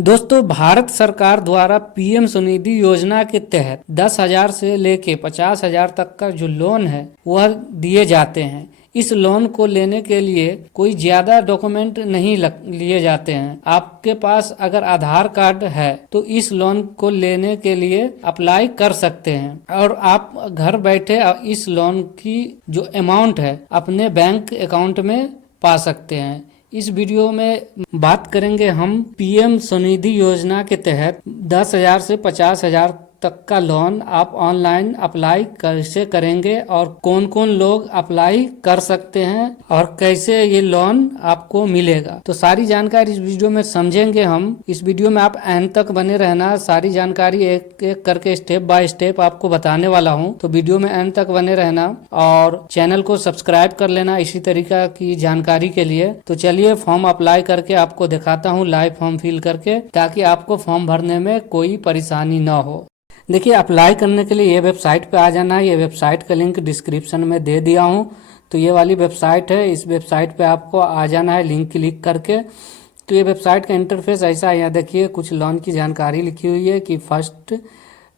दोस्तों, भारत सरकार द्वारा पीएम स्वनिधि योजना के तहत 10,000 से लेके 50,000 तक का जो लोन है वह दिए जाते हैं। इस लोन को लेने के लिए कोई ज्यादा डॉक्यूमेंट नहीं लिए जाते हैं। आपके पास अगर आधार कार्ड है तो इस लोन को लेने के लिए अप्लाई कर सकते हैं और आप घर बैठे इस लोन की जो अमाउंट है अपने बैंक अकाउंट में पा सकते हैं। इस वीडियो में बात करेंगे हम पीएम स्वनिधि योजना के तहत 10,000 से 50,000 तक का लोन आप ऑनलाइन अप्लाई कैसे करेंगे और कौन कौन लोग अप्लाई कर सकते हैं और कैसे ये लोन आपको मिलेगा। तो सारी जानकारी इस वीडियो में समझेंगे हम। इस वीडियो में आप एंड तक बने रहना, सारी जानकारी एक एक करके स्टेप बाय स्टेप आपको बताने वाला हूँ। तो वीडियो में एंड तक बने रहना और चैनल को सब्सक्राइब कर लेना इसी तरीका की जानकारी के लिए। तो चलिए फॉर्म अप्लाई करके आपको दिखाता हूँ लाइव फॉर्म फिल करके, ताकि आपको फॉर्म भरने में कोई परेशानी न हो। देखिए, अप्लाई करने के लिए ये वेबसाइट पे आ जाना है। ये वेबसाइट का लिंक डिस्क्रिप्शन में दे दिया हूँ। तो ये वाली वेबसाइट है, इस वेबसाइट पे आपको आ जाना है लिंक क्लिक करके। तो ये वेबसाइट का इंटरफेस ऐसा है। यहाँ देखिए कुछ लोन की जानकारी लिखी हुई है कि फर्स्ट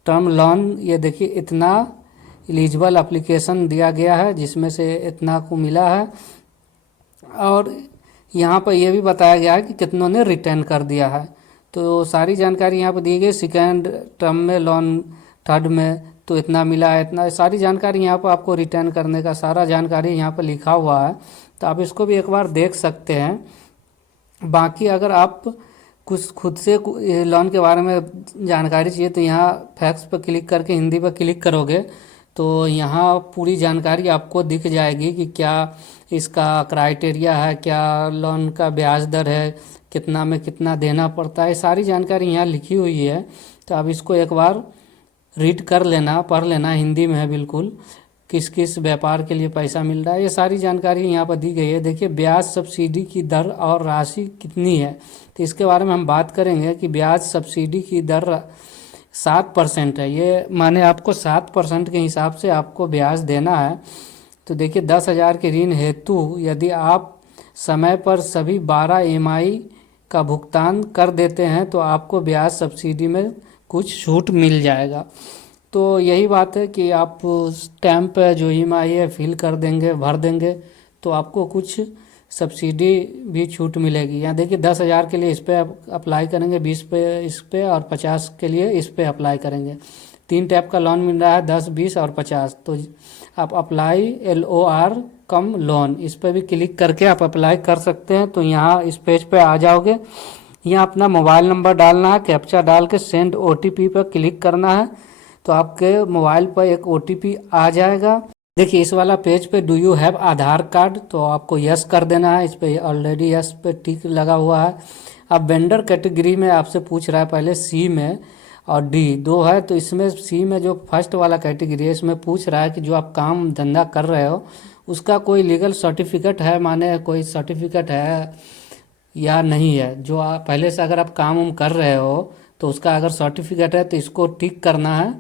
टर्म लोन, ये देखिए इतना एलिजिबल एप्लीकेशन दिया गया है जिसमें से इतना को मिला है। और यहाँ पर यह भी बताया गया है कि कितनों ने रिटर्न कर दिया है। तो सारी जानकारी यहाँ पर दी गई। सेकेंड टर्म में लोन, थर्ड में तो इतना मिला है, इतना, सारी जानकारी यहाँ पर आपको रिटर्न करने का सारा जानकारी यहाँ पर लिखा हुआ है। तो आप इसको भी एक बार देख सकते हैं। बाकी अगर आप कुछ खुद से लोन के बारे में जानकारी चाहिए तो यहाँ फैक्ट्स पर क्लिक करके हिंदी पर क्लिक करोगे तो यहाँ पूरी जानकारी आपको दिख जाएगी कि क्या इसका क्राइटेरिया है, क्या लोन का ब्याज दर है, कितना में कितना देना पड़ता है, सारी जानकारी यहाँ लिखी हुई है। तो आप इसको एक बार रीड कर लेना, पढ़ लेना, हिंदी में है बिल्कुल। किस किस व्यापार के लिए पैसा मिल रहा है ये सारी जानकारी यहाँ पर दी गई है। देखिए ब्याज सब्सिडी की दर और राशि कितनी है, तो इसके बारे में हम बात करेंगे कि ब्याज सब्सिडी की दर 7% है। ये माने आपको 7% के हिसाब से आपको ब्याज देना है। तो देखिए 10,000 के ऋण हेतु यदि आप समय पर सभी 12 EMI का भुगतान कर देते हैं तो आपको ब्याज सब्सिडी में कुछ छूट मिल जाएगा। तो यही बात है कि आप टाइम पर जो EMI है फिल कर देंगे, भर देंगे तो आपको कुछ सब्सिडी भी छूट मिलेगी। यहाँ देखिए 10,000 के लिए इस पर अप्लाई करेंगे, 20 पे इस पे और 50 के लिए इस पे अप्लाई करेंगे। 3 टाइप का लोन मिल रहा है, 10, 20 और 50। तो आप अप्लाई LOR कम लोन, इस पर भी क्लिक करके आप अप्लाई कर सकते हैं। तो यहाँ इस पेज पे आ जाओगे, यहाँ अपना मोबाइल नंबर डालना है, कैप्चा डाल के सेंड OTP पर क्लिक करना है। तो आपके मोबाइल पर एक OTP आ जाएगा। देखिए इस वाला पेज पे do you have Aadhaar card, तो आपको यस कर देना है। इस पे ऑलरेडी यस पे टिक लगा हुआ है। अब वेंडर कैटेगरी में आपसे पूछ रहा है, पहले C में और D दो है। तो इसमें C में जो फर्स्ट वाला कैटेगरी है इसमें पूछ रहा है कि जो आप काम धंधा कर रहे हो उसका कोई लीगल सर्टिफिकेट है, माने कोई सर्टिफिकेट है या नहीं है। जो आप पहले से अगर आप काम कर रहे हो तो उसका अगर सर्टिफिकेट है तो इसको टिक करना है,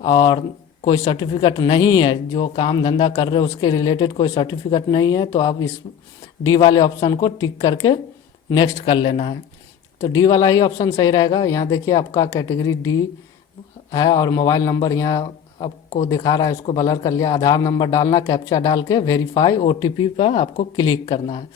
और कोई सर्टिफिकेट नहीं है, जो काम धंधा कर रहे हो उसके रिलेटेड कोई सर्टिफिकेट नहीं है, तो आप इस D वाले ऑप्शन को टिक करके नेक्स्ट कर लेना है। तो D वाला ही ऑप्शन सही रहेगा। यहाँ देखिए आपका कैटेगरी D है और मोबाइल नंबर यहाँ आपको दिखा रहा है, उसको ब्लर कर लिया। आधार नंबर डालना, कैप्चा डाल के वेरीफाई OTP पर आपको क्लिक करना है।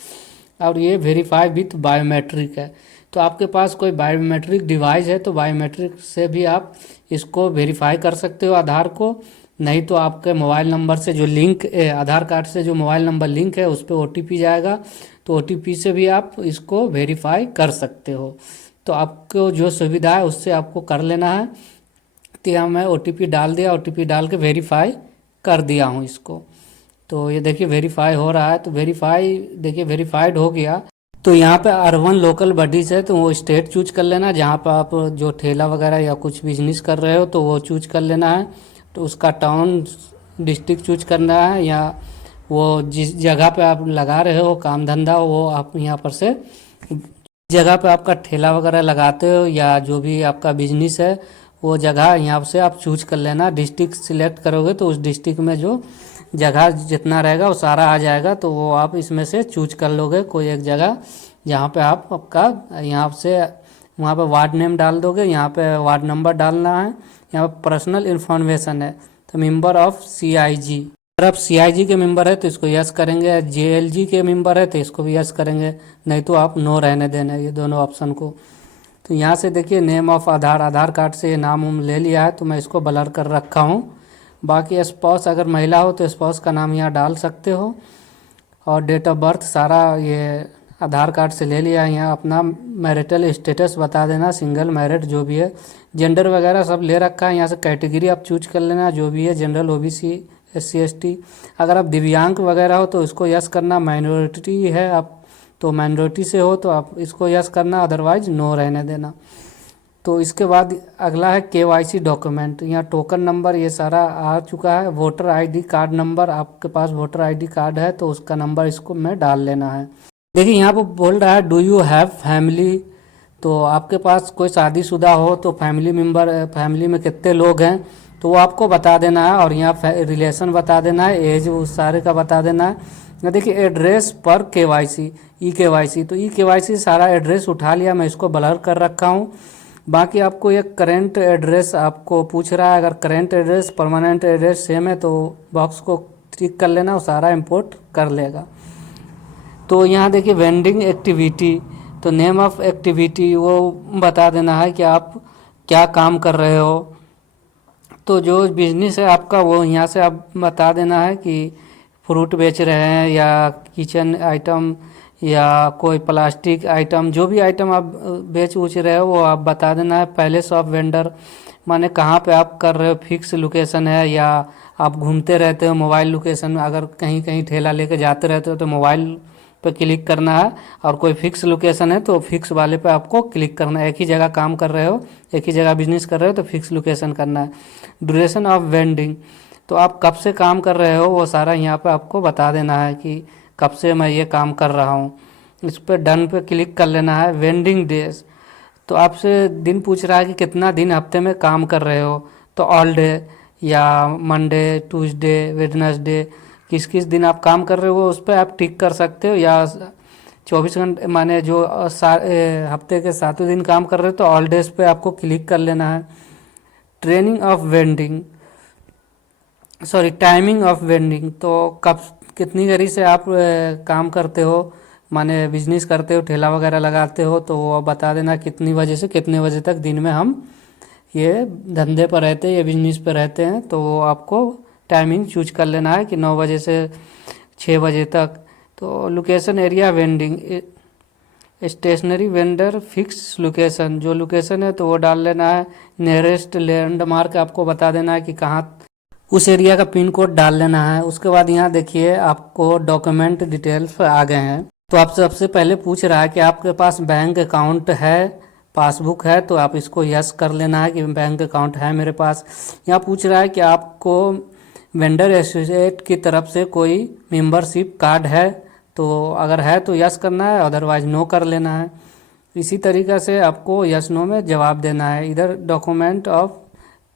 और ये वेरीफाई विथ बायोमेट्रिक है। तो आपके पास कोई बायोमेट्रिक डिवाइस है तो बायोमेट्रिक से भी आप इसको वेरीफाई कर सकते हो आधार को। नहीं तो आपके मोबाइल नंबर से जो लिंक आधार कार्ड से जो मोबाइल नंबर लिंक है उस पर OTP जाएगा, तो OTP से भी आप इसको वेरीफाई कर सकते हो। तो आपको जो सुविधा है उससे आपको कर लेना है। तो यहाँ मैं OTP डाल दिया, OTP डाल के वेरीफाई कर दिया हूँ इसको। तो ये देखिए वेरीफाई हो रहा है। तो वेरीफाई देखिए वेरीफाइड हो गया। तो यहाँ पे अर्बन लोकल बडीज है तो वो स्टेट चूज कर लेना, जहाँ पे आप जो ठेला वगैरह या कुछ बिजनेस कर रहे हो तो वो चूज कर लेना है। तो उसका टाउन डिस्ट्रिक्ट चूज करना है, या वो जिस जगह पे आप लगा रहे हो काम धंधा वो आप यहाँ पर से जगह पे आपका ठेला वगैरह लगाते हो या जो भी आपका बिजनेस है वो जगह यहाँ से आप चूज कर लेना। डिस्ट्रिक्ट सिलेक्ट करोगे तो उस डिस्ट्रिक्ट में जो जगह जितना रहेगा वो सारा आ जाएगा, तो वो आप इसमें से चूज कर लोगे कोई एक जगह जहाँ पे आप आपका यहाँ से वहाँ पे वार्ड नेम डाल दोगे, यहाँ पे वार्ड नंबर डालना है, यहाँ पे पर्सनल इन्फॉर्मेशन है तो मेंबर ऑफ CIG, अगर आप CIG के मेंबर है तो इसको यस करेंगे, JLG के मेंबर है तो इसको भी यस करेंगे, नहीं तो आप नो रहने देना ये दोनों ऑप्शन को। तो यहाँ से देखिए नेम ऑफ आधार कार्ड से नाम उम ले लिया है तो मैं इसको ब्लर कर रखा हूँ। बाकी स्पाउस अगर महिला हो तो स्पाउस का नाम यहाँ डाल सकते हो, और डेट ऑफ बर्थ सारा ये आधार कार्ड से ले लिया है। यहाँ अपना मैरिटल स्टेटस बता देना, सिंगल मैरिड जो भी है, जेंडर वगैरह सब ले रखा है। यहाँ से कैटेगरी आप चूज कर लेना जो भी है, जनरल, OBC, SC ST। अगर आप दिव्यांग वगैरह हो तो इसको यस करना, माइनॉरिटी है आप तो माइनॉरिटी से हो तो आप इसको यस करना, अदरवाइज नो रहने देना। तो इसके बाद अगला है KYC डॉक्यूमेंट। यहाँ टोकन नंबर ये सारा आ चुका है, वोटर ID कार्ड नंबर, आपके पास वोटर ID कार्ड है तो उसका नंबर इसको में डाल लेना है। देखिए यहाँ पर बोल रहा है डू यू हैव फैमिली, तो आपके पास कोई शादीशुदा हो तो फैमिली में कितने लोग हैं तो वो आपको बता देना है, और यहाँ रिलेशन बता देना है, एज उस सारे का बता देना है। देखिए एड्रेस पर KYC, EKYC, तो EKYC सारा एड्रेस उठा लिया, मैं इसको ब्लर कर रखा हूँ। बाकी आपको एक करेंट एड्रेस आपको पूछ रहा है, अगर current address permanent address same है तो बॉक्स को टिक कर लेना, वो सारा इंपोर्ट कर लेगा। तो यहाँ देखिए वेंडिंग एक्टिविटी, तो नेम ऑफ एक्टिविटी वो बता देना है कि आप क्या काम कर रहे हो। तो जो बिजनेस है आपका वो यहाँ से आप बता देना है कि फ्रूट बेच रहे हैं या किचन आइटम या कोई प्लास्टिक आइटम, जो भी आइटम आप बेच उच रहे हो वो आप बता देना है। पैलेस ऑफ वेंडर माने कहाँ पे आप कर रहे हो, फिक्स लोकेशन है या आप घूमते रहते हो, मोबाइल लोकेशन, अगर कहीं कहीं ठेला लेके जाते रहते हो तो मोबाइल पे क्लिक करना है, और कोई फिक्स लोकेशन है तो फिक्स वाले पे आपको क्लिक करना है। एक ही जगह काम कर रहे हो, एक ही जगह बिजनेस कर रहे हो तो फिक्स लोकेशन करना है। ड्यूरेशन ऑफ वेंडिंग, तो आप कब से काम कर रहे हो वो सारा यहाँ पे आपको बता देना है कि कब से मैं ये काम कर रहा हूँ। इस पर डन पे क्लिक कर लेना है। वेंडिंग डेज, तो आपसे दिन पूछ रहा है कि कितना दिन हफ्ते में काम कर रहे हो, तो ऑल डे या मंडे, ट्यूसडे, वेडनेसडे, किस किस दिन आप काम कर रहे हो उस पर आप टिक कर सकते हो, या 24 घंटे माने जो हफ्ते के 7 दिन काम कर रहे हो तो ऑल डेज पे आपको क्लिक कर लेना है। Training of vending, sorry timing of vending, तो कब कितनी देरी से आप काम करते हो, माने बिजनेस करते हो, ठेला वगैरह लगाते हो, तो वो बता देना कितनी बजे से कितने बजे तक दिन में हम ये धंधे पर रहते हैं, ये बिजनेस पर रहते हैं। तो वो आपको टाइमिंग चूज कर लेना है कि 9 बजे से 6 बजे तक। तो location area vending, stationary vendor fix location, जो लोकेशन है तो वो डाल लेना है। नियरेस्ट लैंडमार्क आपको बता देना है कि कहाँ, उस एरिया का पिन कोड डाल लेना है। उसके बाद यहाँ देखिए आपको डॉक्यूमेंट डिटेल्स आ गए हैं। तो आपसे सबसे पहले पूछ रहा है कि आपके पास बैंक अकाउंट है, पासबुक है, तो आप इसको यस कर लेना है कि बैंक अकाउंट है मेरे पास। यहाँ पूछ रहा है कि आपको वेंडर एसोसिएट की तरफ से कोई मेंबरशिप कार्ड है, तो अगर है तो यस करना है, अदरवाइज नो कर लेना है। इसी तरीक़े से आपको यस नो में जवाब देना है। इधर document of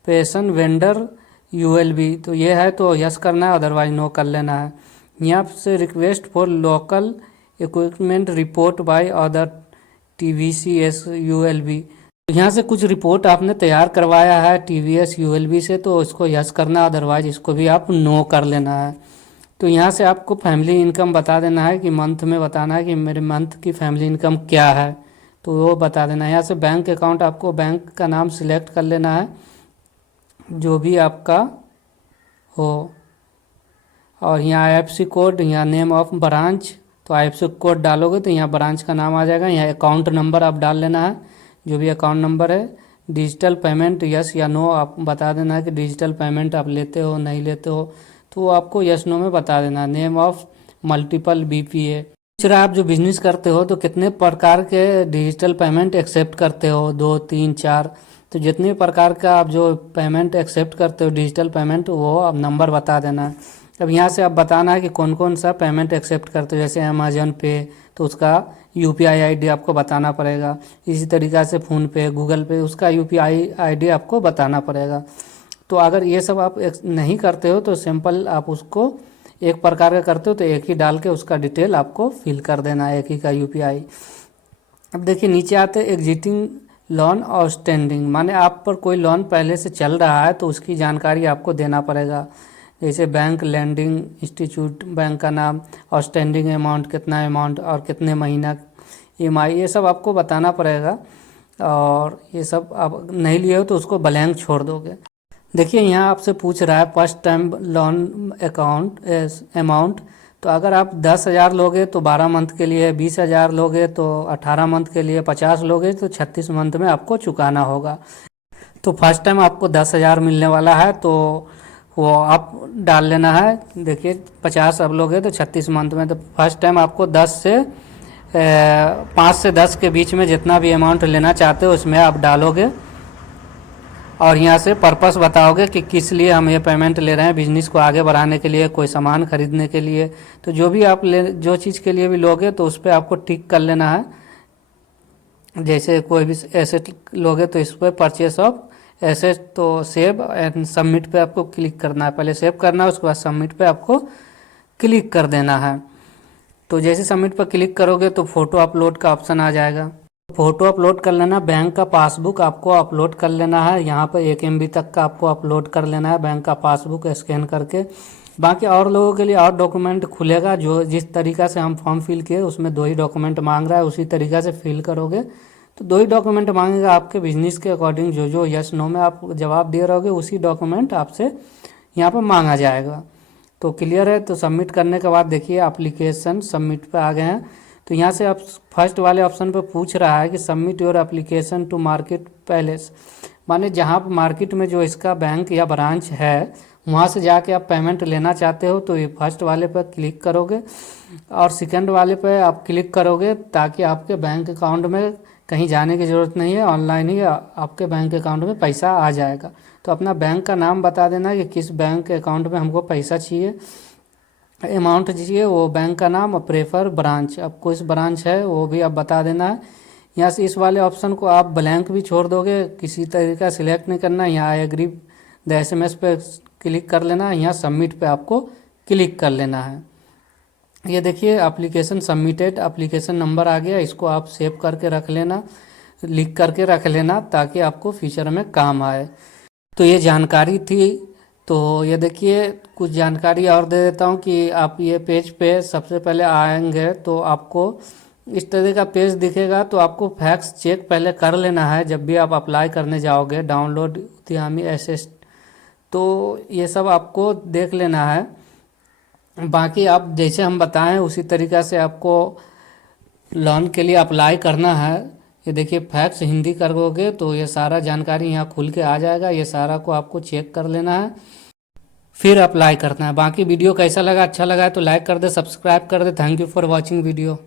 pension vendor ULB, तो ये है तो यस करना है, अदरवाइज नो कर लेना है। यहाँ से request for local equipment report by other TVS ULB, यहाँ से कुछ रिपोर्ट आपने तैयार करवाया है TVS ULB से तो इसको यस करना, अदरवाइज इसको भी आप नो कर लेना है। तो यहाँ से आपको फैमिली इनकम बता देना है कि मंथ में बताना है कि मेरे मंथ की फैमिली इनकम क्या है, तो वो बता देना है। यहाँ से बैंक अकाउंट, आपको बैंक का नाम सिलेक्ट कर लेना है जो भी आपका हो, और यहाँ IFSC कोड, यहाँ नेम ऑफ ब्रांच, तो IFSC कोड डालोगे तो यहाँ ब्रांच का नाम आ जाएगा। यहाँ अकाउंट नंबर आप डाल लेना है, जो भी अकाउंट नंबर है। डिजिटल पेमेंट यस या नो आप बता देना है कि डिजिटल पेमेंट आप लेते हो नहीं लेते हो, तो वो आपको यस नो में बता देना। नेम ऑफ मल्टीपल BPA, आप जो बिजनेस करते हो तो कितने प्रकार के डिजिटल पेमेंट एक्सेप्ट करते हो, 2, 3, 4, तो जितने प्रकार का आप जो पेमेंट एक्सेप्ट करते हो डिजिटल पेमेंट, वो आप नंबर बता देना है। अब यहाँ से आप बताना है कि कौन कौन सा पेमेंट एक्सेप्ट करते हो, जैसे अमेजन पे तो उसका UPI ID आपको बताना पड़ेगा। इसी तरीक़ा से फ़ोनपे, गूगल पे, उसका UPI ID आपको बताना पड़ेगा। तो अगर ये सब आप नहीं करते हो तो सिंपल आप उसको एक प्रकार का करते हो तो एक ही डाल के उसका डिटेल आपको फिल कर देना है, एक ही का UPI। अब देखिए नीचे आते एग्जिटिंग लोन आउटस्टैंडिंग माने आप पर कोई लोन पहले से चल रहा है तो उसकी जानकारी आपको देना पड़ेगा। जैसे बैंक, लैंडिंग इंस्टीट्यूट, बैंक का नाम, आउटस्टैंडिंग अमाउंट कितना अमाउंट और कितने महीना ईएमआई, ये सब आपको बताना पड़ेगा। और ये सब आप नहीं लिए हो तो उसको ब्लैंक छोड़ दोगे। देखिए यहाँ आपसे पूछ रहा है first time loan account amount, तो अगर आप 10,000 लोगे तो 12 मंथ के लिए, 20,000 लोगे तो 18 मंथ के लिए, 50 लोगे तो 36 मंथ में आपको चुकाना होगा। तो फर्स्ट टाइम आपको 10,000 मिलने वाला है तो वो आप डाल लेना है। देखिए 50 अब लोगे तो 36 मंथ में, तो फर्स्ट टाइम आपको 5 से 10 के बीच में जितना भी अमाउंट लेना चाहते हो उसमें आप डालोगे और यहाँ से पर्पस बताओगे कि किस लिए हम ये पेमेंट ले रहे हैं, बिजनेस को आगे बढ़ाने के लिए, कोई सामान खरीदने के लिए। तो जो भी आप जो चीज़ के लिए भी लोगे तो उस पर आपको टिक कर लेना है। जैसे कोई भी एसेट लोगे तो इस पर परचेस ऑफ एसेट, तो सेव एंड सबमिट पे आपको क्लिक करना है। पहले सेव करना है, उसके बाद सबमिट पे आपको क्लिक कर देना है। तो जैसे सबमिट पर क्लिक करोगे तो फ़ोटो अपलोड का ऑप्शन आ जाएगा। फ़ोटो अपलोड कर लेना, बैंक का पासबुक आपको अपलोड कर लेना है। यहाँ पर 1 MB तक का आपको अपलोड कर लेना है बैंक का पासबुक स्कैन करके। बाकी और लोगों के लिए और डॉक्यूमेंट खुलेगा, जो जिस तरीक़ा से हम फॉर्म फिल किए उसमें 2 ही डॉक्यूमेंट मांग रहा है, उसी तरीक़ा से फिल करोगे तो 2 ही डॉक्यूमेंट मांगेगा। आपके बिजनेस के अकॉर्डिंग जो यस नो में आप जवाब दे रहोगे उसी डॉक्यूमेंट आपसे यहाँ पर मांगा जाएगा। तो क्लियर है। तो सबमिट करने के बाद देखिए एप्लीकेशन सबमिट पे आ गए हैं। तो यहाँ से आप फर्स्ट वाले ऑप्शन पे पूछ रहा है कि submit your application to market palace, माने जहाँ मार्केट में जो इसका बैंक या ब्रांच है वहाँ से जाके आप पेमेंट लेना चाहते हो तो ये फर्स्ट वाले पर क्लिक करोगे और सेकंड वाले पर आप क्लिक करोगे ताकि आपके बैंक अकाउंट में कहीं जाने की ज़रूरत नहीं है, ऑनलाइन ही आपके बैंक अकाउंट में पैसा आ जाएगा। तो अपना बैंक का नाम बता देना कि किस बैंक अकाउंट में हमको पैसा चाहिए, अमाउंट चाहिए, वो बैंक का नाम और प्रेफर ब्रांच, आपको इस ब्रांच है वो भी आप बता देना है। यहाँ से इस वाले ऑप्शन को आप ब्लैंक भी छोड़ दोगे, किसी तरीका सिलेक्ट नहीं करना। यहाँ आई एग्री द SMS पे क्लिक कर लेना है, यहाँ सबमिट पे आपको क्लिक कर लेना है। ये देखिए एप्लीकेशन सबमिटेड, एप्लीकेशन नंबर आ गया, इसको आप सेव करके रख लेना, लिख करके रख लेना ताकि आपको फ्यूचर में काम आए। तो ये जानकारी थी। तो ये देखिए कुछ जानकारी और दे देता हूँ कि आप ये पेज पे सबसे पहले आएंगे तो आपको इस तरह का पेज दिखेगा। तो आपको फैक्स चेक पहले कर लेना है जब भी आप अप्लाई करने जाओगे, डाउनलोड उद्यमी एसेट, तो ये सब आपको देख लेना है। बाकी आप जैसे हम बताएं उसी तरीक़ा से आपको लोन के लिए अप्लाई करना है। ये देखिए फैक्स हिंदी करोगे तो ये सारा जानकारी यहाँ खुल के आ जाएगा, ये सारा को आपको चेक कर लेना है फिर अप्लाई करना है। बाकी वीडियो कैसा लगा, अच्छा लगा है तो लाइक कर दे, सब्सक्राइब कर दे। Thank you for watching video.